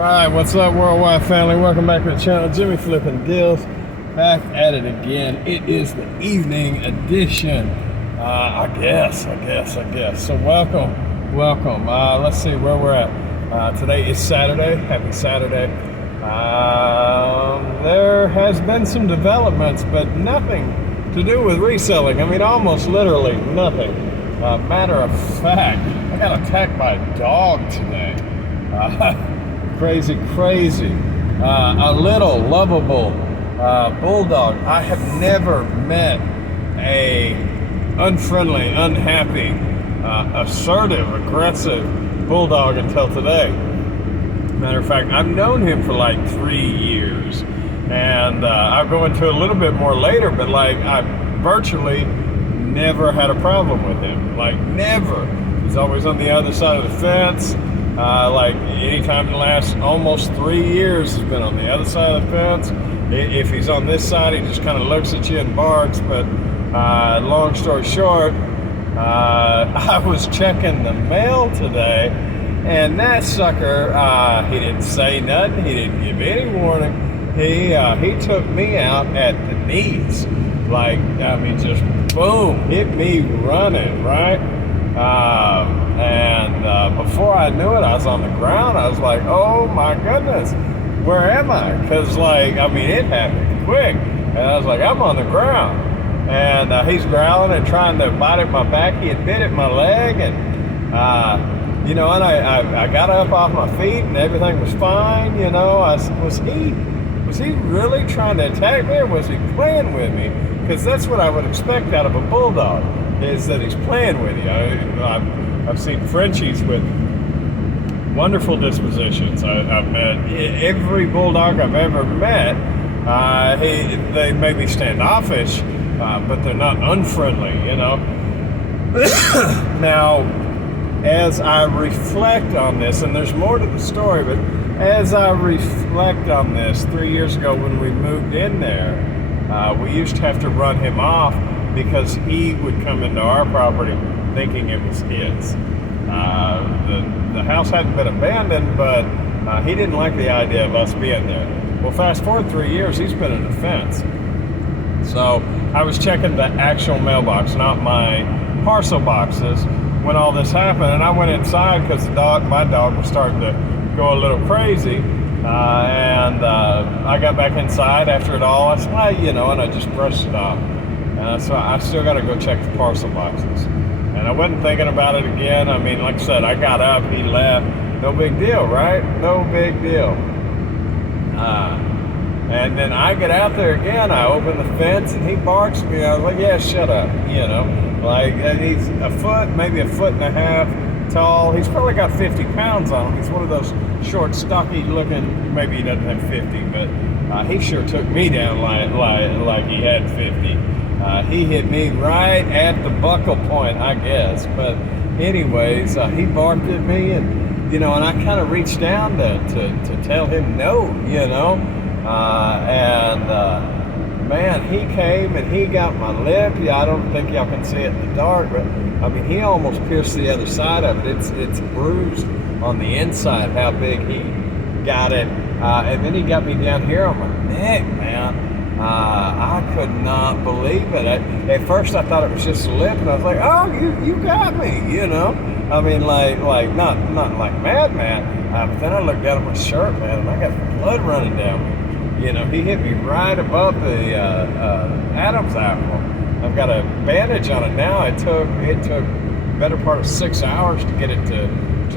Alright, what's up, worldwide family? Welcome back to the channel. Jimmy Flippin' Deals, back at it again. It is the evening edition, I guess. So welcome. Let's see where we're at. Today is Saturday. Happy Saturday. There has been some developments, but nothing to do with reselling. I mean, almost literally nothing. Matter of fact, I got attacked by a dog today. Crazy. A little lovable bulldog. I have never met a unfriendly, unhappy, assertive, aggressive bulldog until today. Matter of fact, I've known him for like 3 years, and I'll go into a little bit more later, but like I virtually never had a problem with him. Like never. He's always on the other side of the fence. Like anytime in the last almost 3 years, he's been on the other side of the fence. If he's on this side, he just kind of looks at you and barks. But long story short, I was checking the mail today, and that sucker, he didn't say nothing. He didn't give any warning. He took me out at the knees. Like, I mean, just boom, hit me running, right? Before I knew it, I was on the ground. I was like, oh my goodness, where am I? Because, like, I mean, it happened quick. And I was like, I'm on the ground. And he's growling and trying to bite at my back. He had bit at my leg. And, and I got up off my feet and everything was fine. You know, was he really trying to attack me, or was he playing with me? Because that's what I would expect out of a bulldog, is that he's playing with you. I've seen Frenchies with wonderful dispositions. I've met every bulldog I've ever met. They may be standoffish, but they're not unfriendly, you know. Now, as I reflect on this, and there's more to the story, but as I reflect on this, 3 years ago when we moved in there, we used to have to run him off because he would come into our property thinking it was his. The house hadn't been abandoned, but he didn't like the idea of us being there. Well, fast forward 3 years, he's been in the fence. So I was checking the actual mailbox, not my parcel boxes, when all this happened, and I went inside because my dog was starting to go a little crazy. I got back inside after it all. I said, and I just brushed it off. So I still got to go check the parcel boxes. And I wasn't thinking about it again. I mean, like I said, I got up, he left. No big deal, right? No big deal. And then I get out there again. I open the fence and he barks at me. I was like, yeah, shut up. Like he's a foot, maybe a foot and a half tall. He's probably got 50 pounds on him. He's one of those short, stocky looking, maybe he doesn't have 50, but he sure took me down like he had 50. He hit me right at the buckle point, I guess. But anyways, he barked at me, and and I kind of reached down to tell him no, man, he came and he got my lip. Yeah, I don't think y'all can see it in the dark, but I mean, he almost pierced the other side of it. It's bruised on the inside, how big he got it. And then he got me down here on my neck, man. I could not believe it. At first I thought it was just a lip, and I was like, oh, you got me, I mean, like not like madman. But then I looked down at my shirt, man, and I got blood running down me. He hit me right above the Adam's apple. I've got a bandage on it now. It took better part of 6 hours to get it to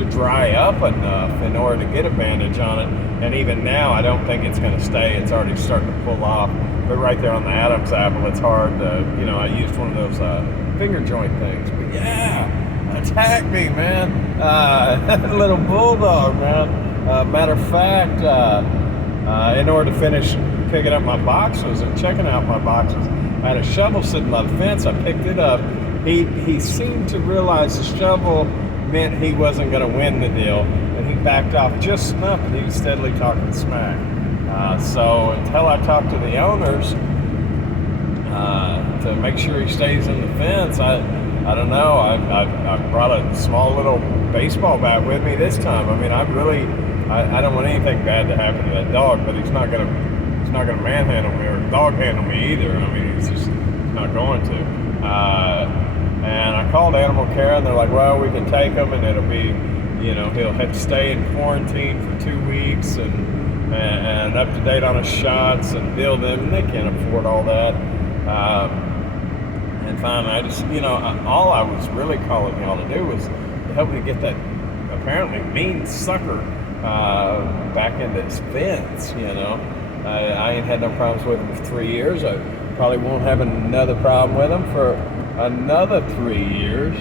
dry up enough in order to get a bandage on it. And even now, I don't think it's going to stay. It's already starting to pull off. But right there on the Adam's apple, it's hard to, I used one of those finger joint things. But yeah, attack me, man. Little bulldog, man. Matter of fact, in order to finish picking up my boxes and checking out my boxes, I had a shovel sitting by the fence. I picked it up. He seemed to realize the shovel meant he wasn't going to win the deal, and he backed off just enough, and he was steadily talking smack. So until I talk to the owners to make sure he stays in the fence, I don't know. I brought a small little baseball bat with me this time. I mean, I I don't want anything bad to happen to that dog, but he's not gonna manhandle me or dog handle me either. I mean, he's just not going to. And I called animal care, and they're like, well, we can take him, and it'll be, you know, he'll have to stay in quarantine for 2 weeks and up to date on his shots and bill them, and they can't afford all that. And finally, I just, you know, all I was really calling y'all to do was to help me get that apparently mean sucker back into his fence, you know. I ain't had no problems with him for 3 years. I probably won't have another problem with him for another 3 years.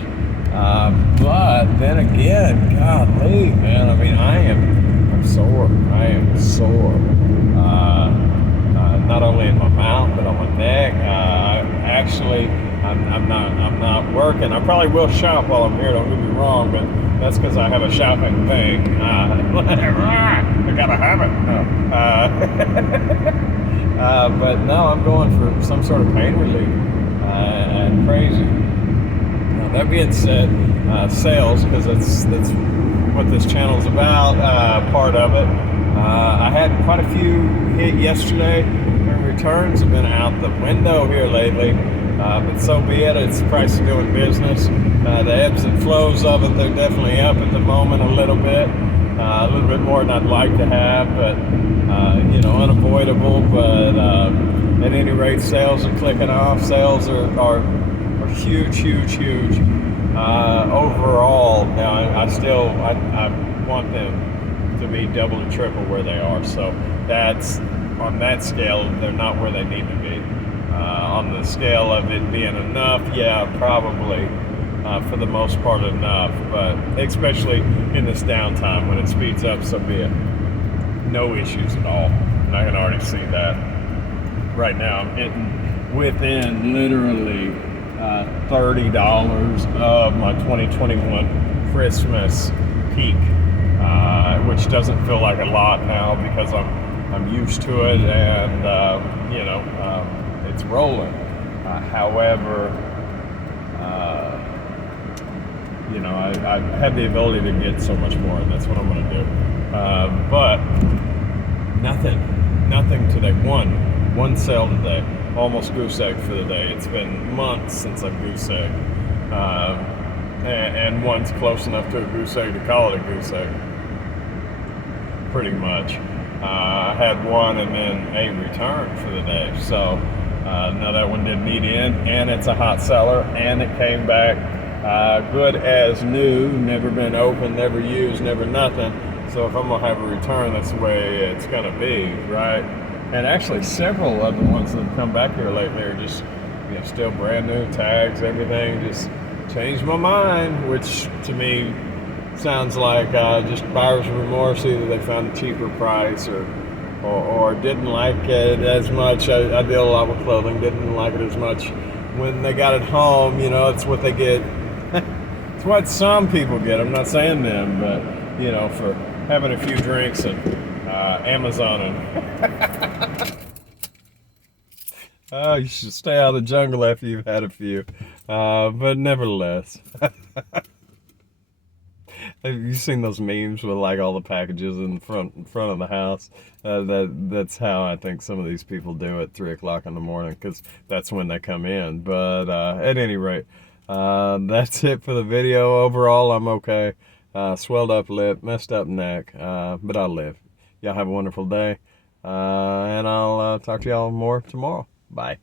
But then again, golly, man, I mean, I'm sore. I am sore. Not only in my mouth, but on my neck. I'm not working. I probably will shop while I'm here, don't get me wrong, but that's because I have a shopping thing. I gotta have it. But no, I'm going for some sort of pain relief. And crazy. Now, that being said, sales, because that's what this channel's about, part of it. I had quite a few hit yesterday. Returns have been out the window here lately, but so be it. It's the price of doing business. The ebbs and flows of it, they're definitely up at the moment a little bit more than I'd like to have, but you know, unavoidable. But at any rate, sales are clicking off. Sales are huge overall. Now I want them to be double and triple where they are. So that's on that scale, they're not where they need to be. On the scale of it being enough, yeah, probably for the most part enough, but especially in this downtime when it speeds up, so be it. No issues at all, and I can already see that. Right now, I'm hitting within literally $30 of my 2021 Christmas peak, which doesn't feel like a lot now because I'm used to it, and you know, it's rolling. However, you know, I have the ability to get so much more, and that's what I'm going to do. But nothing today. One sale today. Almost goose egg for the day. It's been months since I've goose egg, and one's close enough to a goose egg to call it a goose egg. Pretty much. I had one and then a return for the day. So now that one didn't need in, and it's a hot seller, and it came back good as new, never been opened, never used, never nothing. So if I'm gonna have a return, that's the way it's gonna be, right? And actually, several of the ones that have come back here lately are just, you know, still brand new, tags, everything. Just changed my mind, which to me sounds like just buyer's remorse. Either they found a cheaper price or didn't like it as much. I deal a lot with clothing. Didn't like it as much when they got it home. You know, it's what they get. It's what some people get. I'm not saying them, but you know, for having a few drinks and Amazoning. Oh, you should stay out of the jungle after you've had a few. But nevertheless. Have you seen those memes with like all the packages in front of the house? That's how I think some of these people do at 3 o'clock in the morning, because that's when they come in. But at any rate, that's it for the video. Overall, I'm okay. Swelled up lip, messed up neck, but I'll live. Y'all have a wonderful day, and I'll talk to y'all more tomorrow. Bye.